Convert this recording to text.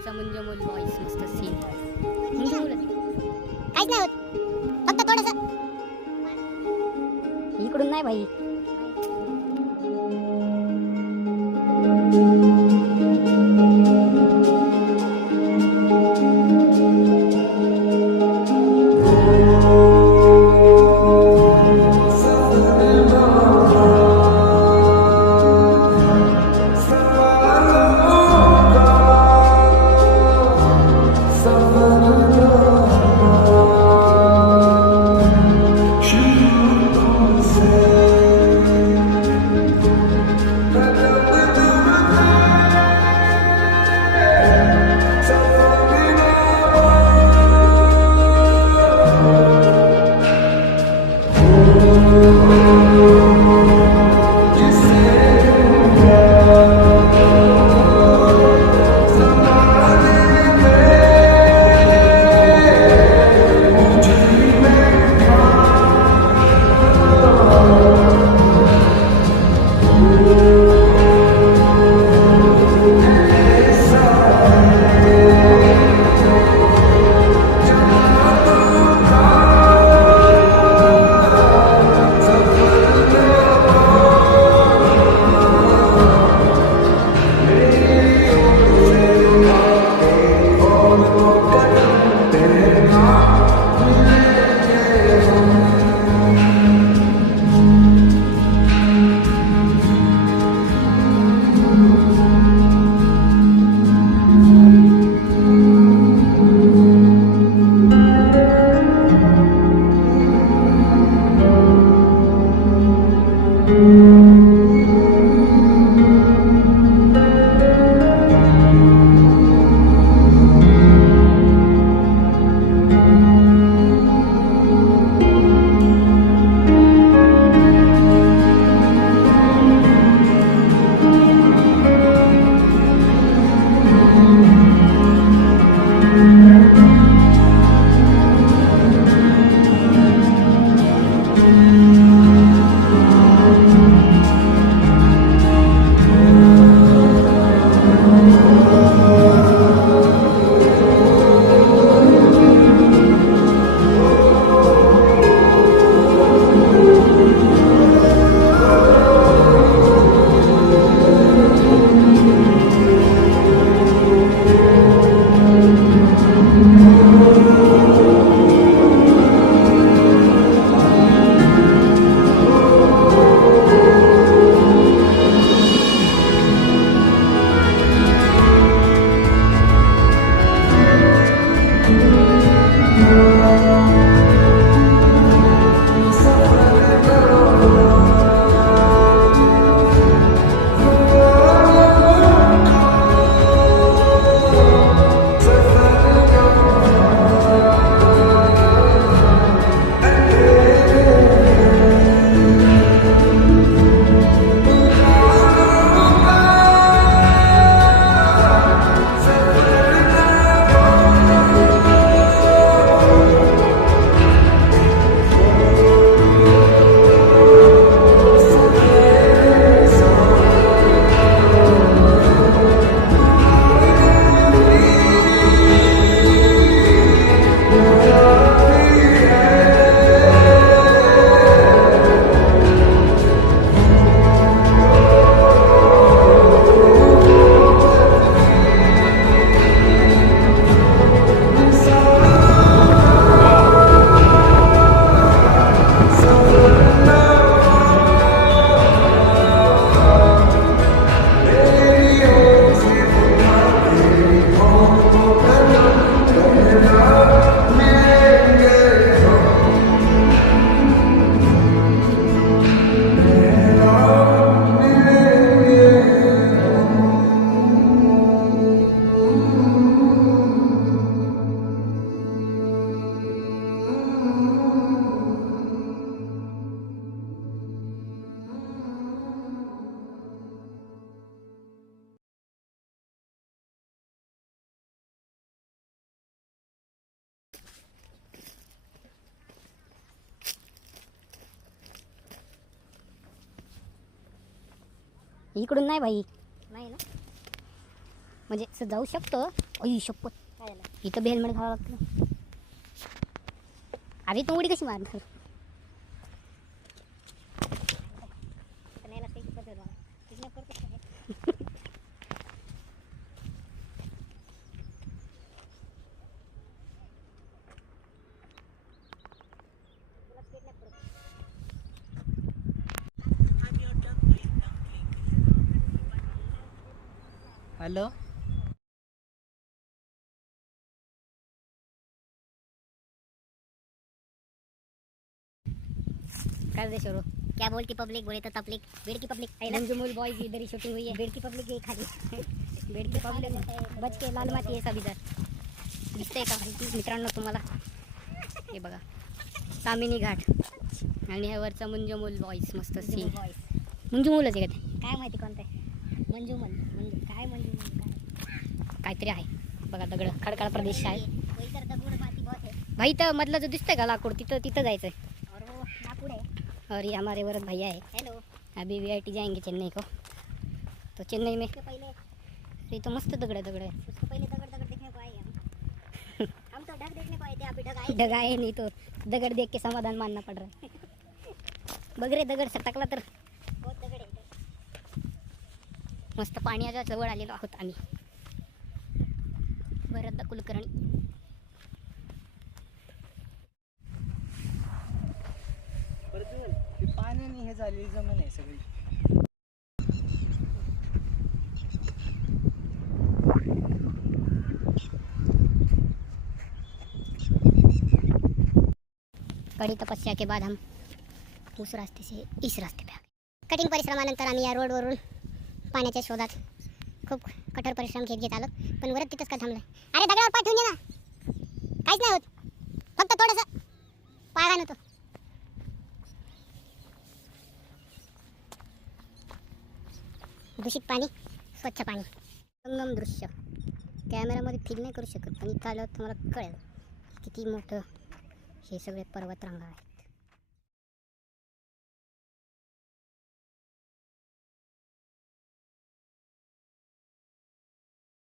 समोरचा म्हणजे मोल व्हॉइस मस्त सीन काहीच नाही होत, फक्त थोडंसं इकडून नाही भाई. इकडून नाही भाई. नाही ना. म्हणजे असं जाऊ शकतो. अई शपथ, काय झालं? इथं हेल्मेट घालावं लागतं. अरे तू उडी कशी मारणार? पण याला काही पद्धत बघा. किडनॅप करतोस का हे? तुला किडनॅप करतो. हेलो। कर दे शुरू. क्या बोलती पब्लिक, बोले तो तपलिक, बेड की पब्लिक है ना? मंजूमुल बॉयज इधर ही शूटिंग हुई है. बेड की पब्लिक ये खाली. बेड की पब्लिक बच के लाल माती आहे सब इधर. दिसतंय का मित्रांनो तुम्हाला? हे बघा तामिनी घाट आणि हे वरचा मंजूमुल बॉयज मस्त सीन. बॉयज मंजूमुलच आहे का ते? काय माहिती कोणतं आहे? मंजूमल काय काहीतरी आहे बघा. दगड खडकाळ प्रदेश आहे वही तर दगड माती बहुत है. भाई. तर मधलं जो दिसतंय का लाकूड तिथं जायचंय. और वो लाकूड है. और ये हमारे वरद भैया है. हेलो. अभी वीआईटी जाएंगे चेन्नई को. तो चेन्नई में उसके पहले तो मस्त दगड़ है. दगड़ देखने को आए हम. हम तो ढग देखने को आए थे, अभी ढग आए. ढग आहे नहीं तो दगड़ देख के समाधान मानना पड़ रहा है. बघ रे दगड सटकला तर. बहुत दगड आहे इथे. मस्त पाण्याच्या जवळ आलेलो आहोत आम्ही. भरत कुलकर्णी. पाण्याने हे झालेली जमीन आहे सगळी. कड़ी तपस्या के बाद हम उस रास्ते से इस रास्ते पे आ गए. कठीण परिश्रमानंतर आम्ही या रोडवरून पाण्याच्या शोधात खूप कठोर परिश्रम घेत आलो, पण वरत तिथंच का थांबलं. अरे दगडावर पाय ठेवून ये ना. काहीच नाही होत, फक्त थोडंसं पाय घाण होतो. दूषित पाणी, स्वच्छ पाणी. संगम दृश्य कॅमेऱ्यामध्ये फील नाही करू शकत, पण इथं आल्यावर तुम्हाला कळेल किती मोठं हे सगळे पर्वतरांगा आहे.